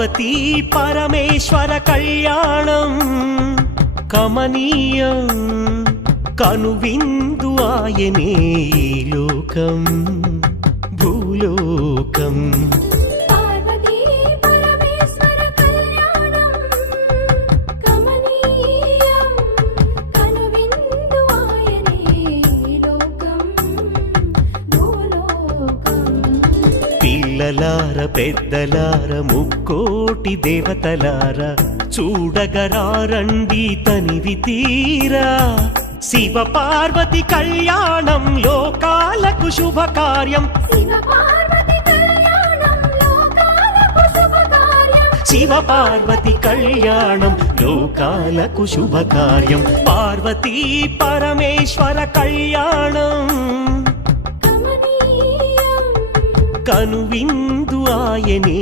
పార్వతీ పరమేశ్వర కళ్యాణం కమనీయం కనువిందు ఆయనే ఈ లోకం భూలోకం పార్వతీ పరమేశ్వర కళ్యాణం కమనీయం కనువిందు ఆయనే ఈ లోకం భూలోకం పిల్లలార పెద్దలార ముక్కోటి దేవతలార చూడగరారండి తనివి తీరా శివ పార్వతి కళ్యాణం లోకాలకు శుభకార్యం శివ పార్వతి కళ్యాణం లోకాలకు శుభకార్యం శివ పార్వతి కళ్యాణం లోకాలకు శుభకార్యం పార్వతీ పరమేశ్వర కళ్యాణం కమనీయం కనువిందు ఆయనే